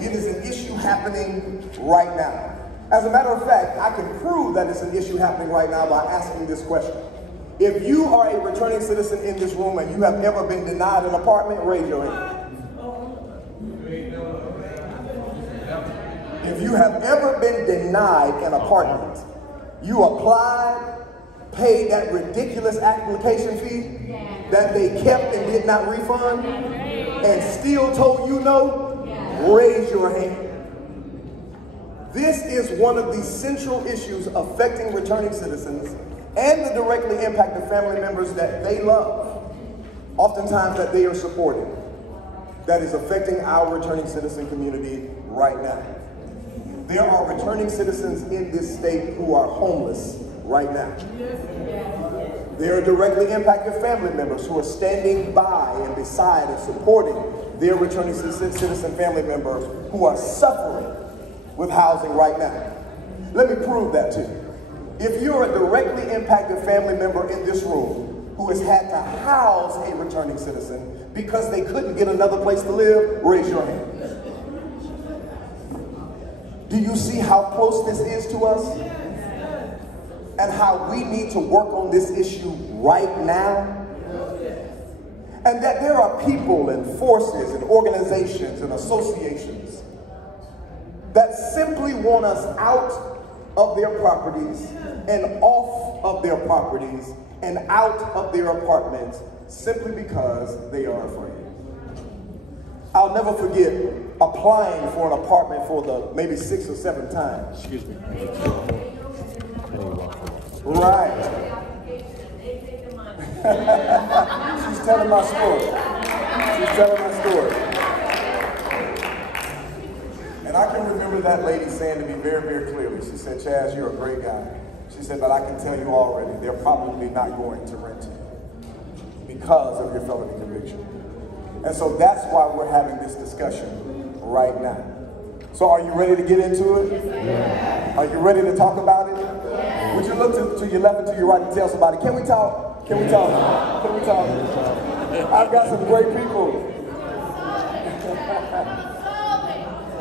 It is an issue happening right now. As a matter of fact, I can prove that it's an issue happening right now by asking this question. If you are a returning citizen in this room and you have ever been denied an apartment, raise your hand. If you have ever been denied an apartment, you applied, paid that ridiculous application fee that they kept and did not refund, and still told you no, raise your hand. This is one of the central issues affecting returning citizens and the directly impacted family members that they love, oftentimes that they are supporting, that is affecting our returning citizen community right now. There are returning citizens in this state who are homeless right now. There are directly impacted family members who are standing by and beside and supporting their returning citizen family members who are suffering with housing right now. Let me prove that to you. If you're a directly impacted family member in this room who has had to house a returning citizen because they couldn't get another place to live, raise your hand. Do you see how close this is to us? And how we need to work on this issue right now? And that there are people and forces and organizations and associations that simply want us out of their properties and off of their properties and out of their apartments simply because they are afraid. I'll never forget applying for an apartment for the maybe 6th or 7th time. Excuse me. Right. She's telling my story. She's telling my story. And I can remember that lady saying to me very, very clearly, she said, "Chaz, you're a great guy." She said, "But I can tell you already, they're probably not going to rent you because of your felony conviction." And so that's why we're having this discussion right now. So are you ready to get into it? Yes. Are you ready to talk about it? Yes. Would you look to your left and to your right and tell somebody, can we talk? Can we talk? Can we talk? I've got some great people.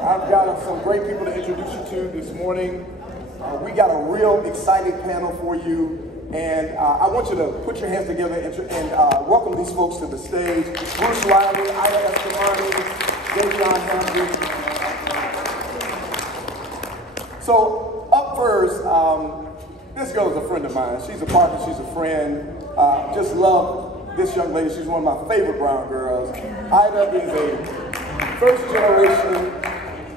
I've got some great people to introduce you to this morning. We got a real exciting panel for you. And I want you to put your hands together and welcome these folks to the stage. Bruce Riley, Ida Escamani, Davion Hampton. So up first, this girl is a friend of mine. She's a partner, she's a friend. Just love this young lady. She's one of my favorite brown girls. Ida is a first generation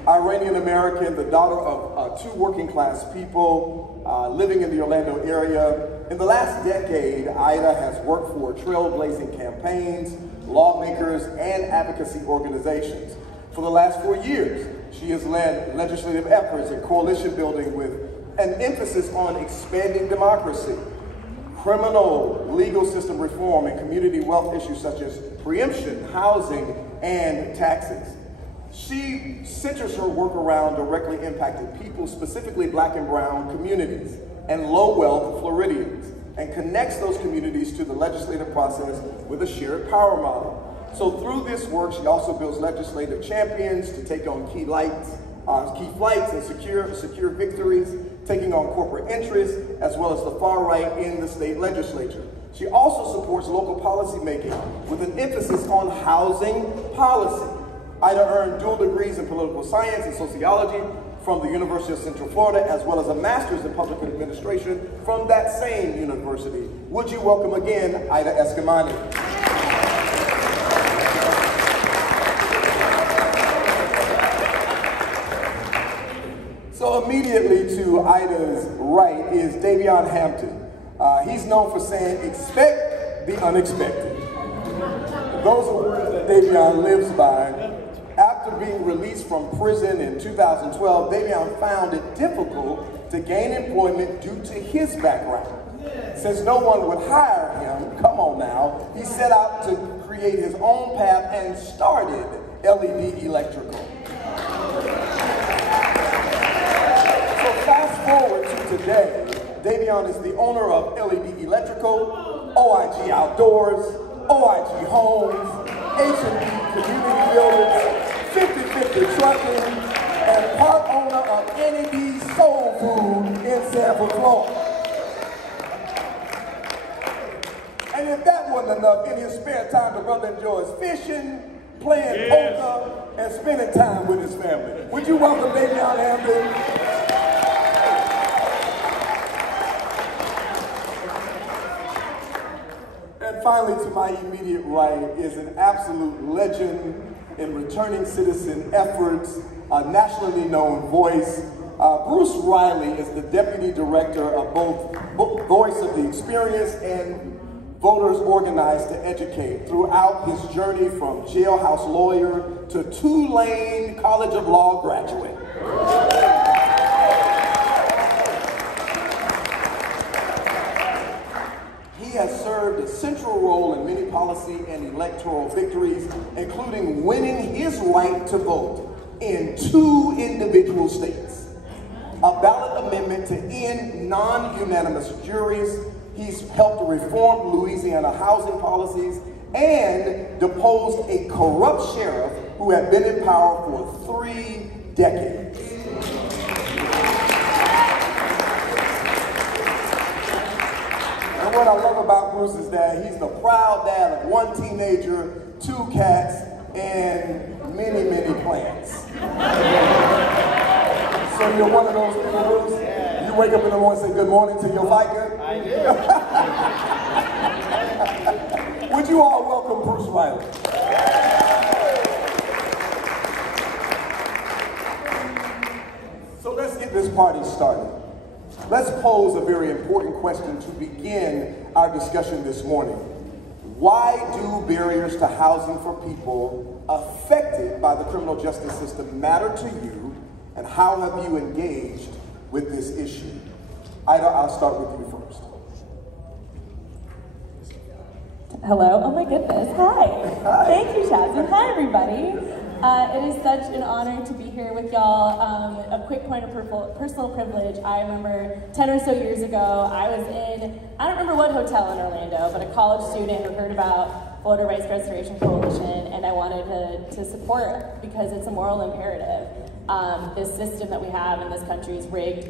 Iranian American, the daughter of 2 working class people living in the Orlando area. In the last decade, Ida has worked for trailblazing campaigns, lawmakers, and advocacy organizations. For the last 4 years, she has led legislative efforts and coalition building with an emphasis on expanding democracy, criminal legal system reform, and community wealth issues such as preemption, housing, and taxes. She centers her work around directly impacted people, specifically Black and brown communities and low-wealth Floridians, and connects those communities to the legislative process with a shared power model. So through this work, she also builds legislative champions to take on key flights and secure victories, taking on corporate interests, as well as the far right in the state legislature. She also supports local policymaking with an emphasis on housing policy. Ida earned dual degrees in political science and sociology from the University of Central Florida, as well as a master's in public administration from that same university. Would you welcome again, Ida Escamani. So immediately to Ida's right is Davion Hampton. He's known for saying, "Expect the unexpected." Those are words that Davion lives by. After being released from prison in 2012, Davion found it difficult to gain employment due to his background. Since no one would hire him, come on now, he set out to create his own path and started LED Electrical. So fast forward to today, Davion is the owner of LED Electrical, OIG Outdoors, OIG Homes, H&B Community Buildings, 50/50 trucking, and part owner of Annie B's Soul Food in Sanford, Florida. And if that wasn't enough, in his spare time, the brother enjoys fishing, playing poker, and spending time with his family. Would you welcome Davion Hampton? And finally, to my immediate right is an absolute legend in returning citizen efforts, a nationally known voice. Bruce Riley is the Deputy Director of both Voice of the Experience and Voters Organized to Educate throughout his journey from jailhouse lawyer to Tulane College of Law graduate. He has served a central role in many policy and electoral victories, including winning his right to vote in 2 individual states, a ballot amendment to end non-unanimous juries. He's helped reform Louisiana housing policies and deposed a corrupt sheriff who had been in power for 3 decades. And what I love about Bruce is that he's the proud dad of 1 teenager, 2 cats, and many, many plants. So you're one of those people, Bruce? You wake up in the morning and say good morning to your biker? I do. Would you all welcome Bruce Riley? So let's get this party started. Let's pose a very important question to begin our discussion this morning. Why do barriers to housing for people affected by the criminal justice system matter to you, and how have you engaged with this issue? Ida, I'll start with you first. Hello, oh my goodness, hi. Thank you, Chaz, hi everybody. It is such an honor to be here with y'all. A quick point of personal privilege. I remember 10 or so years ago, I was in, I don't remember what hotel in Orlando, but a college student who heard about Voter Rights Restoration Coalition, and I wanted to support because it's a moral imperative. This system that we have in this country is rigged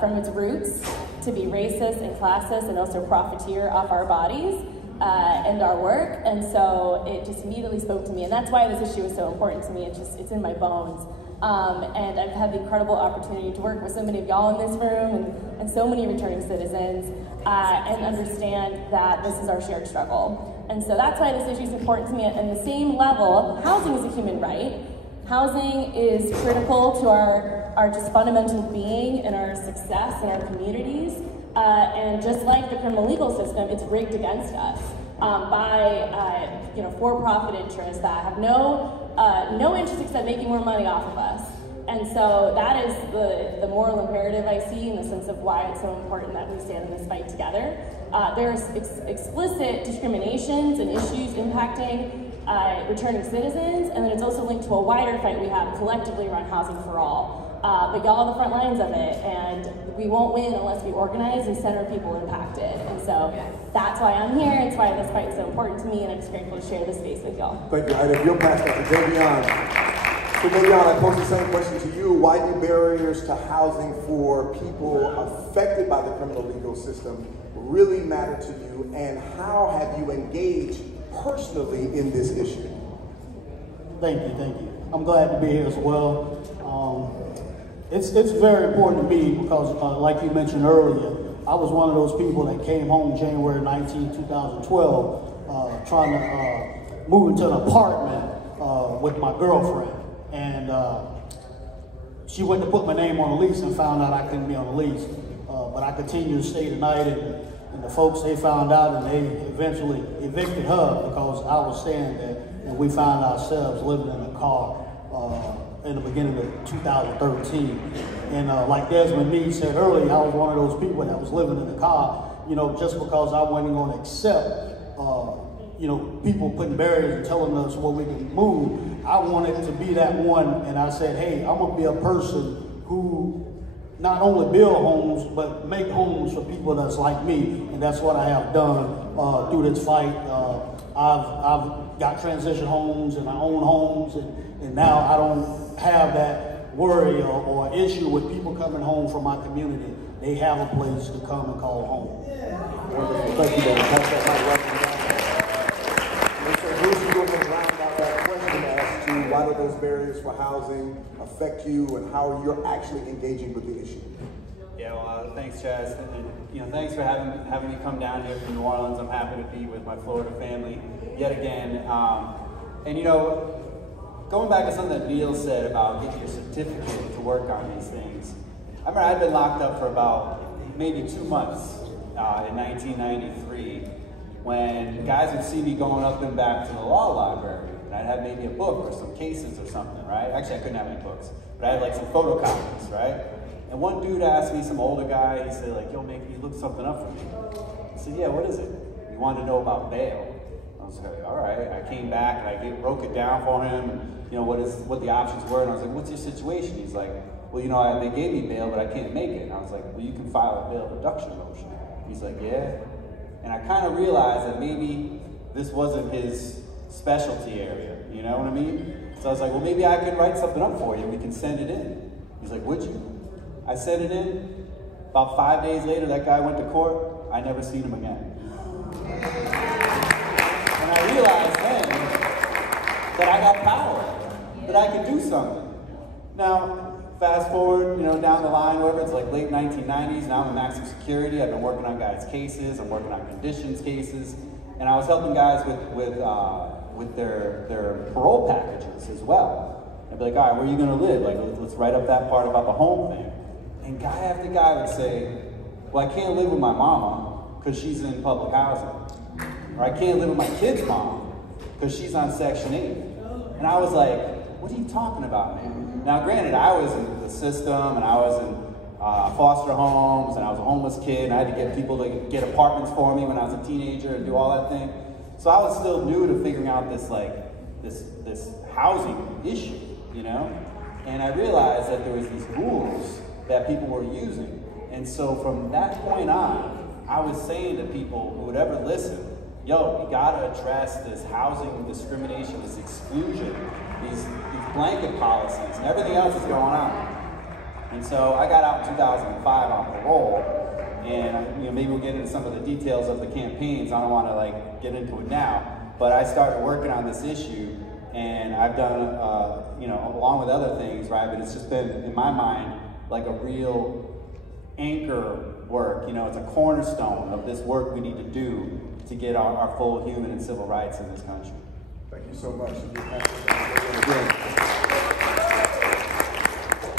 from its roots to be racist and classist and also profiteer off our bodies and our work. And so it just immediately spoke to me. And that's why this issue is so important to me. It's in my bones. And I've had the incredible opportunity to work with so many of y'all in this room and so many returning citizens and understand that this is our shared struggle. And so that's why this issue is important to me. At the same level, housing is a human right. Housing is critical to our just fundamental being and our success in our communities. And just like the criminal legal system, it's rigged against us by for-profit interests that have no interest except making more money off of us. And so that is the moral imperative I see in the sense of why it's so important that we stand in this fight together. There's explicit discriminations and issues impacting returning citizens, and then it's also linked to a wider fight we have collectively around housing for all. But y'all are the front lines of it, and we won't win unless we organize and center people impacted. And so that's why I'm here, it's why this fight is so important to me, and I'm just grateful to share this space with y'all. Thank you, Ida. You'll pass that to Davion. So Davion, I pose the same question to you. Why do barriers to housing for people affected by the criminal legal system really matter to you, and how have you engaged personally in this issue? Thank you. I'm glad to be here as well. It's very important to me because, like you mentioned earlier, I was one of those people that came home January 19, 2012, trying to move into an apartment with my girlfriend. And she went to put my name on the lease and found out I couldn't be on the lease. But I continued to stay the night, and the folks, they found out, and they eventually evicted her because I was staying there, and we found ourselves living in a car in the beginning of 2013. And like Desmond Meade said earlier, I was one of those people that was living in the car, just because I wasn't going to accept, people putting barriers and telling us where we can move. I wanted to be that one, and I said, hey, I'm going to be a person who not only build homes, but make homes for people that's like me, and that's what I have done through this fight. I've got transition homes and my own homes, and now I don't have that worry or issue with people coming home from my community, they have a place to come and call home. Wonderful. Thank you, David. Pass that mic right down. So Bruce, you're going to round out that question as to why do those barriers for housing affect you and how you're actually engaging with the issue. Yeah, well, thanks, Chaz. And, thanks for having me come down here from New Orleans. I'm happy to be with my Florida family yet again. Going back to something that Neil said about getting your certificate to work on these things. I remember I'd been locked up for about maybe 2 months in 1993 when guys would see me going up and back to the law library. And I'd have maybe a book or some cases or something, right? Actually, I couldn't have any books, but I had like some photocopies, right? And one dude asked me, some older guy, he said like, yo, man, can you look something up for me? I said, yeah, what is it? He wanted to know about bail. I was like, all right. I came back and I broke it down for him, and what the options were. And I was like, what's your situation? He's like, well, they gave me bail, but I can't make it. And I was like, well, you can file a bail reduction motion. He's like, yeah. And I kind of realized that maybe this wasn't his specialty area. You know what I mean? So I was like, well, maybe I can write something up for you. We can send it in. He's like, would you? I sent it in. About 5 days later, that guy went to court. I never seen him again. And I realized then that I got power, that I could do something. Now, fast forward, down the line, whatever, it's like late 1990s. Now I'm in maximum security. I've been working on guys' cases. I'm working on conditions cases. And I was helping guys with their parole packages as well. I'd be like, all right, where are you going to live? Like, let's write up that part about the home thing. And guy after guy would say, well, I can't live with my mama because she's in public housing. Or I can't live with my kid's mom because she's on Section 8. And I was like, what are you talking about, man? Now, granted, I was in the system, and I was in foster homes, and I was a homeless kid, and I had to get people to get apartments for me when I was a teenager and do all that thing. So I was still new to figuring out this housing issue, And I realized that there was these rules that people were using. And so from that point on, I was saying to people who would ever listen, yo, you gotta address this housing discrimination, this exclusion, these blanket policies, and everything else that's going on. And so I got out in 2005 on parole, and maybe we'll get into some of the details of the campaigns. I don't want to get into it now, but I started working on this issue, and I've done, along with other things, right? But it's just been, in my mind, like a real anchor work. It's a cornerstone of this work we need to do to get our full human and civil rights in this country. Thank you so much.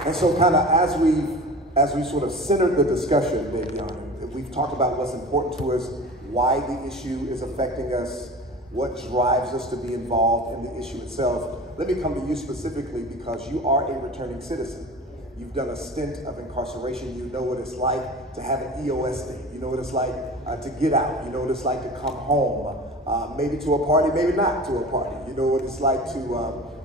And so kind of as we sort of centered the discussion, we've talked about what's important to us, why the issue is affecting us, what drives us to be involved in the issue itself. Let me come to you specifically because you are a returning citizen. You've done a stint of incarceration. You know what it's like to have an EOS day. You know what it's like to get out. You know what it's like to come home, maybe to a party, maybe not to a party. You know what it's like to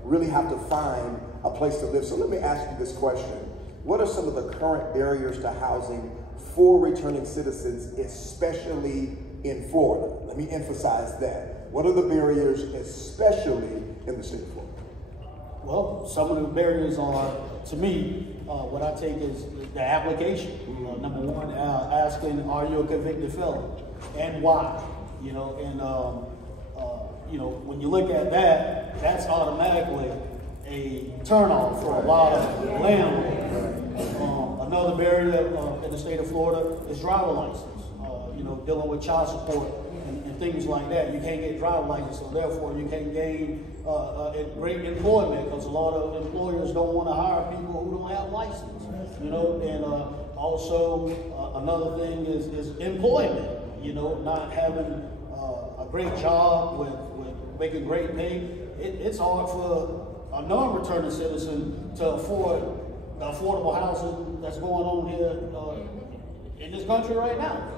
really have to find a place to live. So let me ask you this question. What are some of the current barriers to housing for returning citizens, especially in Florida? Let me emphasize that. What are the barriers, especially in the state of Florida? Well, some of the barriers are, to me, what I take is the application. Number one, asking, are you a convicted felon? And why? When you look at that, that's automatically a turnoff for a lot of landlords. Another barrier in the state of Florida is driver license. Dealing with child support and things like that. You can't get driver license, so therefore you can't gain great employment because a lot of employers don't want to hire people who don't have license. And also another thing is employment. Not having a great job with making great pay. It's hard for a non-returning citizen to afford the affordable housing that's going on here in this country right now.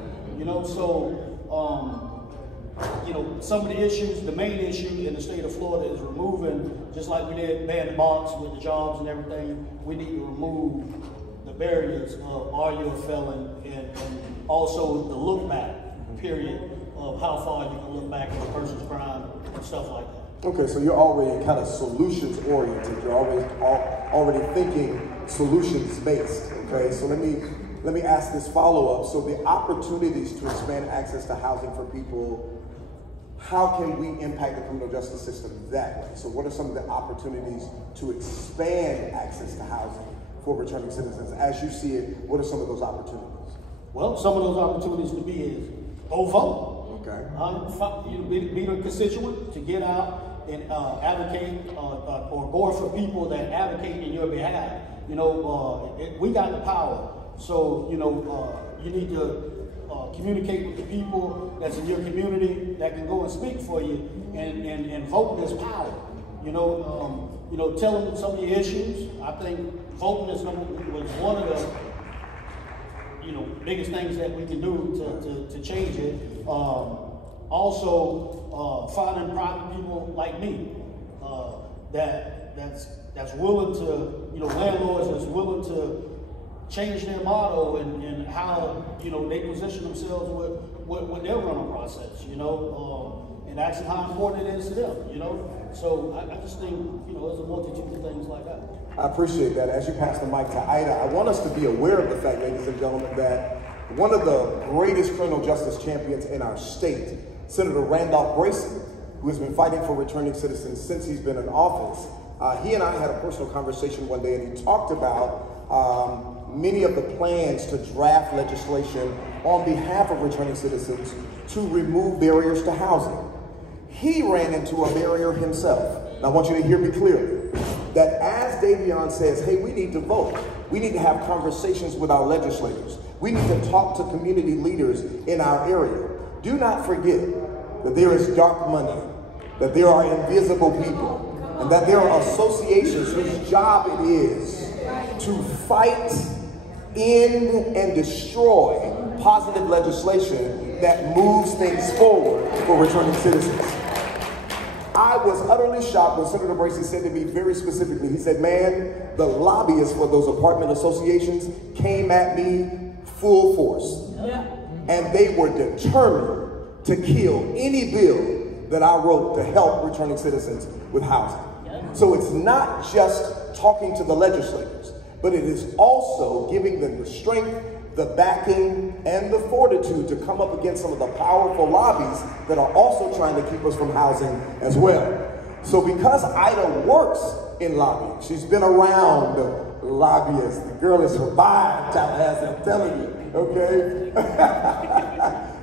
Some of the issues, the main issue in the state of Florida is removing, just like we did ban the box with the jobs and everything, we need to remove the barriers of are you a felon and also the look back period of how far you can look back at a person's crime and stuff like that. Okay, so you're already kind of solutions oriented. You're already thinking solutions based. Okay, so let me ask this follow up. So the opportunities to expand access to housing for people, how can we impact the criminal justice system that way? So what are some of the opportunities to expand access to housing for returning citizens? As you see it, what are some of those opportunities? Well, some of those opportunities to be is go vote. Okay. Be the constituent to get out and advocate or board for people that advocate in your behalf. We got the power. So, you need to communicate with the people that's in your community that can go and speak for you, and voting is power. Tell them some of your issues. I think voting was one of the biggest things that we can do to change it. Also, finding private people like me that's willing to, landlords that's willing to change their model and how they position themselves with their rental process, and actually how important it is to them, So I just think there's a multitude of things like that. I appreciate that. As you pass the mic to Ida, I want us to be aware of the fact, ladies and gentlemen, that one of the greatest criminal justice champions in our state, Senator Randolph Grayson, who has been fighting for returning citizens since he's been in office, he and I had a personal conversation one day, and he talked about many of the plans to draft legislation on behalf of returning citizens to remove barriers to housing. He ran into a barrier himself. And I want you to hear me clearly, that as Davion says, hey, we need to vote. We need to have conversations with our legislators. We need to talk to community leaders in our area. Do not forget that there is dark money, that there are invisible people, and that there are associations whose job it is to fight in and destroy positive legislation that moves things forward for returning citizens. I was utterly shocked when Senator Bracey said to me very specifically, he said, man, the lobbyists for those apartment associations came at me full force. Yeah. And they were determined to kill any bill that I wrote to help returning citizens with housing. Yeah. So it's not just talking to the legislators, but it is also giving them the strength, the backing, and the fortitude to come up against some of the powerful lobbies that are also trying to keep us from housing as well. So because Ida works in lobbying, she's been around lobbyists. The girl has survived Tallahassee, I'm telling you, okay?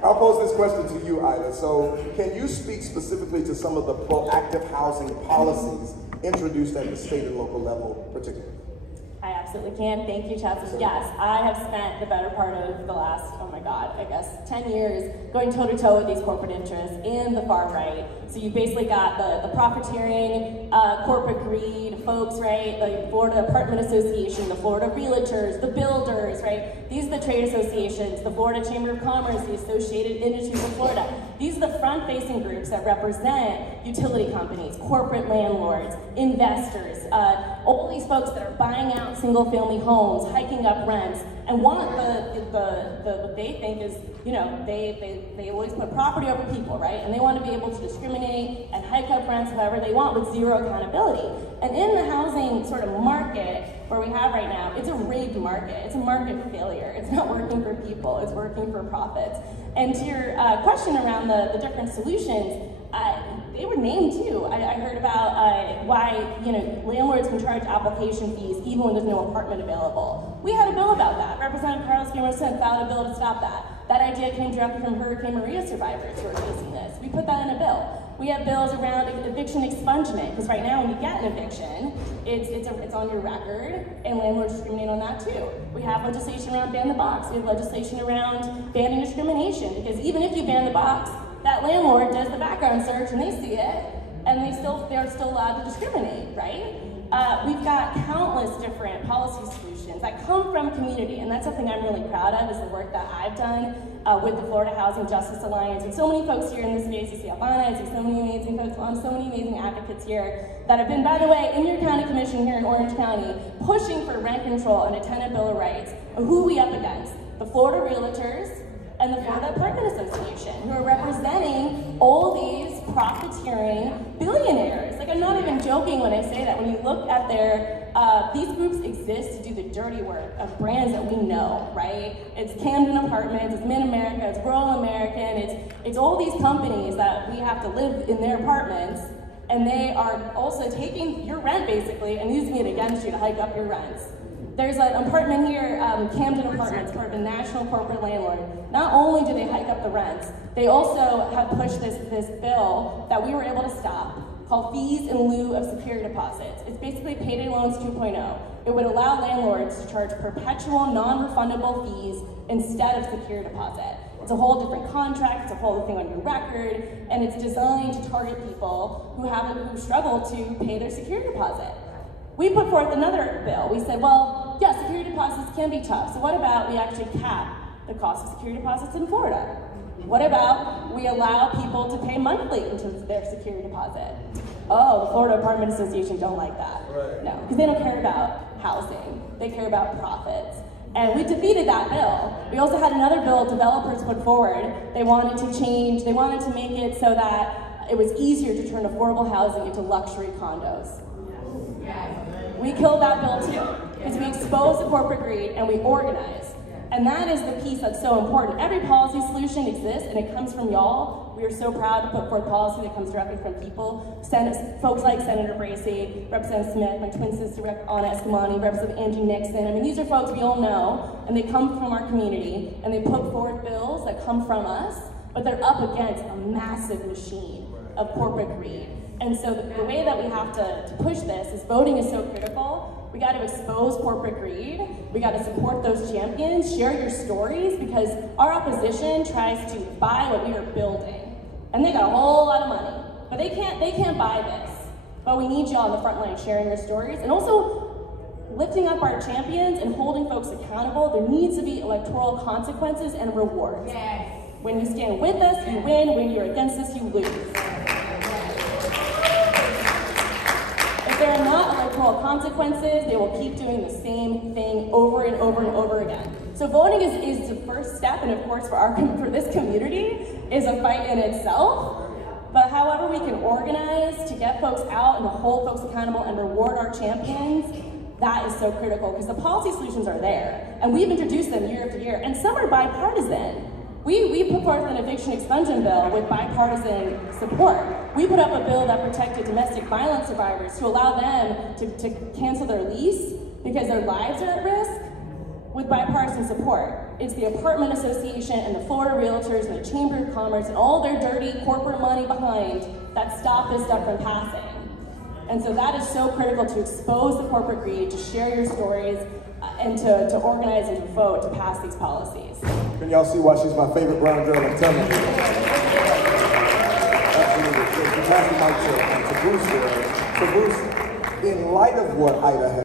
I'll pose this question to you, Ida. So can you speak specifically to some of the proactive housing policies introduced at the state and local level particularly? I absolutely can. Thank you, Chelsea. Yes, I have spent the better part of the last, 10 years going toe-to-toe with these corporate interests and the far right. So you basically got the profiteering, corporate greed folks, right? Like Florida Apartment Association, the Florida Realtors, the builders, right? These are the trade associations, the Florida Chamber of Commerce, the Associated Industries of Florida. These are the front-facing groups that represent utility companies, corporate landlords, investors, all these folks that are buying out single-family homes, hiking up rents, and want what they think is, they always put property over people, right? And they want to be able to discriminate and hike up rents however they want with zero accountability. And in the housing sort of market where we have right now, it's a rigged market. It's a market failure. It's not working for people. It's working for profits. And to your question around the different solutions, they were named too. I heard about why landlords can charge application fees even when there's no apartment available. We had a bill about that. Representative Carlos Guillermo filed a bill to stop that. That idea came directly from Hurricane Maria survivors who are facing this. We put that in a bill. We have bills around eviction expungement, because right now when you get an eviction, it's on your record, and landlords discriminate on that too. We have legislation around ban the box. We have legislation around banning discrimination, because even if you ban the box, that landlord does the background search and they see it, and they're still allowed to discriminate, right? We've got countless different policy solutions that come from community, and that's something I'm really proud of, is the work that I've done with the Florida Housing Justice Alliance, and so many folks here in this space. You see Alana, I see so many amazing folks on, so many amazing advocates here that have been, by the way, in your county commission here in Orange County, pushing for rent control and a tenant bill of rights. And who are we up against? The Florida Realtors, and the Florida Apartment Association, who are representing all these profiteering billionaires. Like, I'm not even joking when I say that. When you look at their, these groups exist to do the dirty work of brands that we know, right? It's Camden Apartments, it's Mid-America, it's Rural American, it's all these companies that we have to live in their apartments, and they are also taking your rent, basically, and using it against you to hike up your rents. There's an apartment here, Camden Apartments, part of a national corporate landlord. Not only do they hike up the rents, they also have pushed this bill that we were able to stop, called Fees in Lieu of Security Deposits. It's basically Payday Loans 2.0. It would allow landlords to charge perpetual, non-refundable fees instead of security deposit. It's a whole different contract, it's a whole thing on your record, and it's designed to target people who struggle to pay their security deposit. We put forth another bill. We said, well, yeah, security deposits can be tough, so what about we actually cap the cost of security deposits in Florida? What about we allow people to pay monthly into their security deposit? Oh, the Florida Apartment Association don't like that. Right. No, because they don't care about housing. They care about profits. And we defeated that bill. We also had another bill developers put forward. They wanted to make it so that it was easier to turn affordable housing into luxury condos. We killed that bill too, because we exposed the corporate greed and we organized. And that is the piece that's so important. Every policy solution exists and it comes from y'all. We are so proud to put forth policy that comes directly from people. Folks like Senator Bracey, Representative Smith, my twin sister, Rep. Anna Escalante, Representative Angie Nixon. I mean, these are folks we all know, and they come from our community, and they put forward bills that come from us, but they're up against a massive machine of corporate greed. And so the way that we have to push this is voting is so critical. We got to expose corporate greed. We got to support those champions, share your stories, because our opposition tries to buy what we are building. And they got a whole lot of money, but they can't buy this. But we need you on the front line sharing your stories and also lifting up our champions and holding folks accountable. There needs to be electoral consequences and rewards. Yes. When you stand with us, you win. When you're against us, you lose. If there are not electoral consequences, they will keep doing the same thing over and over and over again. So voting is the first step, and of course for this community is a fight in itself. But however we can organize to get folks out and to hold folks accountable and reward our champions, that is so critical, because the policy solutions are there, and we've introduced them year after year, and some are bipartisan. We put forth an eviction expungement bill with bipartisan support. We put up a bill that protected domestic violence survivors to allow them to cancel their lease because their lives are at risk with bipartisan support. It's the Apartment Association and the Florida Realtors and the Chamber of Commerce and all their dirty corporate money behind that stop this stuff from passing. And so that is so critical to expose the corporate greed, to share your stories, and to organize and to vote to pass these policies. Can y'all see why she's my favorite brown girl? I'm telling you. Absolutely. So, to Bruce there. So Bruce, in light of what Ida has